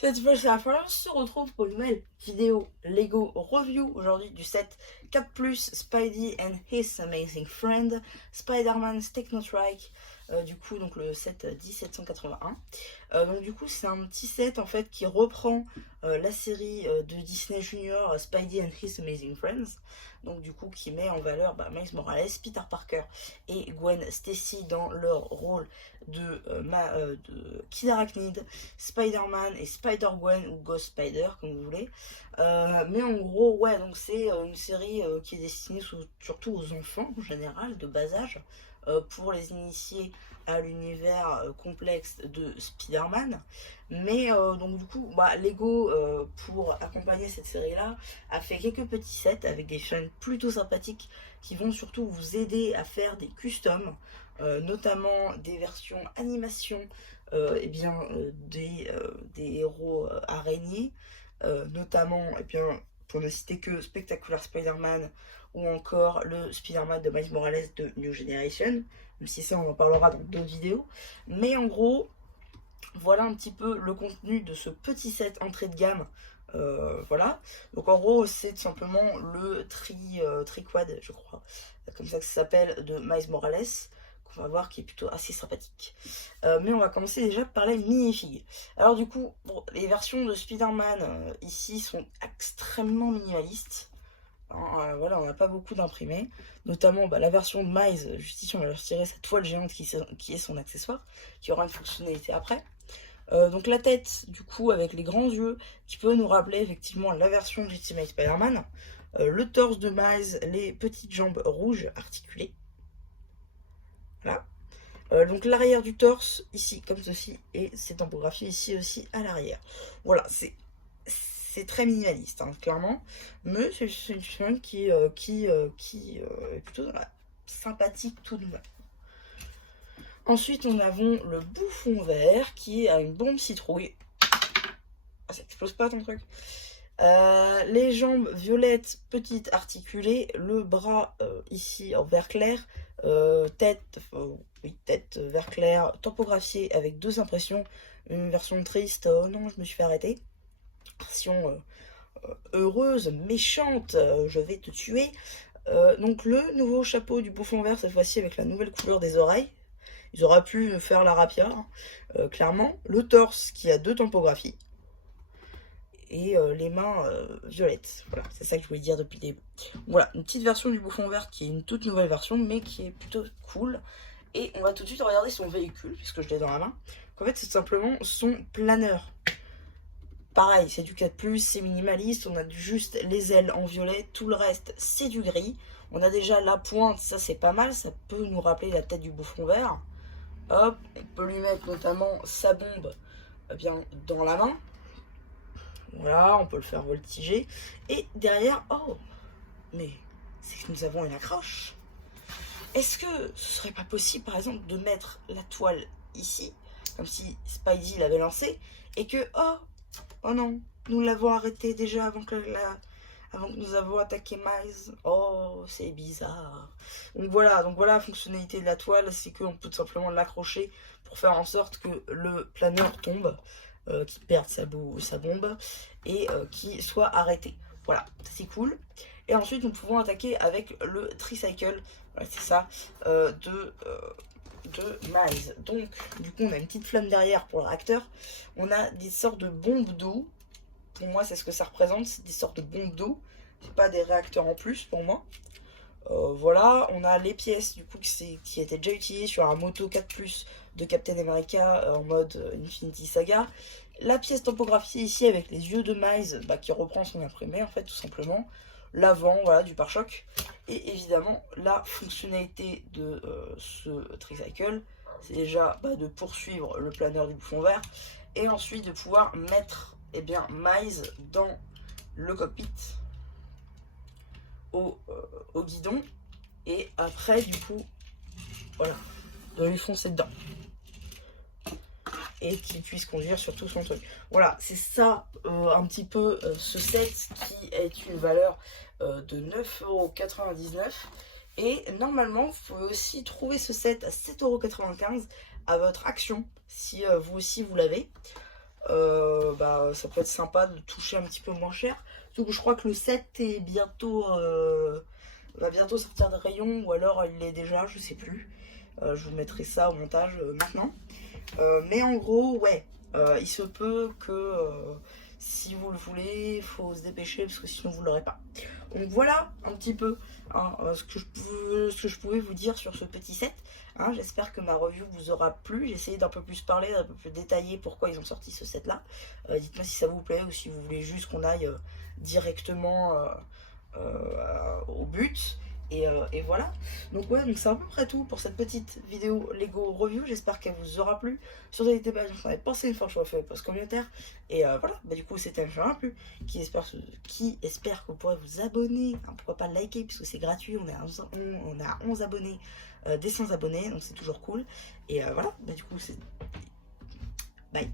Cette fois, c'est la fin. On se retrouve pour une nouvelle vidéo Lego Review aujourd'hui du set 4+, Spidey and His Amazing Friend, Spider-Man's Technotrike, du coup donc le set 1781. Donc du coup c'est un petit set en fait qui reprend la série de Disney Junior Spidey and His Amazing Friends. Donc du coup qui met en valeur Miles Morales, Peter Parker et Gwen Stacy dans leur rôle de Kid Arachnid, Spider-Man et Spider-Gwen ou Ghost Spider comme vous voulez. Mais en gros ouais, donc c'est une série qui est destinée surtout aux enfants en général de bas âge, pour les initier à l'univers complexe de Spider-Man. Mais donc du coup Lego, pour accompagner cette série là, a fait quelques petits sets avec des chaînes plutôt sympathiques qui vont surtout vous aider à faire des customs, notamment des versions animation des héros araignées, notamment pour ne citer que Spectacular Spider-Man ou encore le Spider-Man de Miles Morales de New Generation, même si ça on en parlera dans d'autres vidéos. Mais en gros, voilà un petit peu le contenu de ce petit set entrée de gamme. Voilà, donc en gros c'est tout simplement le tri-quad, je crois, comme ça que ça s'appelle, de Miles Morales, qu'on va voir, qui est plutôt assez sympathique. Mais on va commencer déjà par la minifig. Alors du coup, bon, les versions de Spider-Man ici sont extrêmement minimalistes. Voilà, on n'a pas beaucoup d'imprimés, notamment la version de Miles. Juste ici on va leur tirer cette toile géante qui est son accessoire, qui aura une fonctionnalité après. Donc la tête du coup avec les grands yeux qui peut nous rappeler effectivement la version d'Ultimate Spider-Man, le torse de Miles, les petites jambes rouges articulées, voilà. Donc l'arrière du torse ici comme ceci, et ces tampographies ici aussi à l'arrière. Voilà, c'est très minimaliste hein, clairement, mais c'est une chaîne qui est plutôt sympathique tout de même. Ensuite, nous avons le bouffon vert qui a une bombe citrouille. Ah, ça explose pas ton truc. Les jambes violettes, petites, articulées. Le bras ici en vert clair. Tête vert clair, tampographiée avec deux impressions. Une version triste, oh non, je me suis fait arrêter. Version heureuse, méchante, je vais te tuer. Donc le nouveau chapeau du bouffon vert, cette fois-ci avec la nouvelle couleur des oreilles. Ils auraient pu faire la rapière, clairement. Le torse qui a deux tampographies. Et les mains violettes. Voilà, c'est ça que je voulais dire depuis le début. Voilà, une petite version du bouffon vert qui est une toute nouvelle version, mais qui est plutôt cool. Et on va tout de suite regarder son véhicule, puisque je l'ai dans la main. En fait, c'est simplement son planeur. Pareil, c'est du 4+, c'est minimaliste, on a juste les ailes en violet, tout le reste c'est du gris. On a déjà la pointe, ça c'est pas mal, ça peut nous rappeler la tête du bouffon vert. Hop, on peut lui mettre notamment sa bombe dans la main. Voilà, on peut le faire voltiger. Et derrière, oh, mais c'est que nous avons une accroche. Est-ce que ce serait pas possible, par exemple, de mettre la toile ici, comme si Spidey l'avait lancée, et que, oh non, nous l'avons arrêté déjà avant que nous avons attaqué Miles. Oh, c'est bizarre. Donc voilà la fonctionnalité de la toile, c'est qu'on peut tout simplement l'accrocher pour faire en sorte que le planeur tombe, qu'il perde sa bombe, et qu'il soit arrêté. Voilà, c'est cool. Et ensuite, nous pouvons attaquer avec le tricycle, voilà, c'est ça, de Miles. Donc, du coup, on a une petite flamme derrière pour le réacteur. On a des sortes de bombes d'eau. Pour moi, c'est ce que ça représente, c'est des sortes de bombes d'eau. C'est pas des réacteurs en plus pour moi. Voilà, on a les pièces du coup qui étaient déjà utilisées sur un moto 4+, de Captain America en mode Infinity Saga. La pièce tampographiée ici avec les yeux de Miles qui reprend son imprimé en fait tout simplement. L'avant, voilà, du pare-choc. Et évidemment la fonctionnalité de ce tricycle, c'est déjà de poursuivre le planeur du bouffon vert et ensuite de pouvoir mettre Miles dans le cockpit au guidon, et après du coup voilà, de lui foncer dedans et qu'il puisse conduire sur tout son truc. Voilà, c'est ça un petit peu ce set qui est une valeur de 9,99 €. Et normalement, vous pouvez aussi trouver ce set à 7,95 € à votre action, si vous aussi vous l'avez. bah, ça peut être sympa de toucher un petit peu moins cher. Surtout que je crois que le 7 est bientôt, va bientôt sortir de rayon, ou alors il l'est déjà, je sais plus. Je vous mettrai ça au montage maintenant. Mais en gros, ouais, il se peut que si vous le voulez, il faut se dépêcher parce que sinon vous l'aurez pas. Donc voilà un petit peu hein, ce que je pouvais vous dire sur ce petit set. Hein. J'espère que ma review vous aura plu. J'ai essayé d'un peu plus parler, d'un peu plus détailler pourquoi ils ont sorti ce set là. Dites-moi si ça vous plaît ou si vous voulez juste qu'on aille directement au but. Et voilà. Donc ouais, donc c'est à peu près tout pour cette petite vidéo Lego review. J'espère qu'elle vous aura plu. Surtout n'hésitez pas à dire ce que vous en avez pensé une fois que je fait post communautaire. Et voilà, bah du coup c'était un jeu un plus. Qui espère que vous pourrez vous abonner. Hein, pourquoi pas liker puisque c'est gratuit. On a 11 abonnés, des 100 abonnés, donc c'est toujours cool. Et voilà, bah du coup c'est... Bye.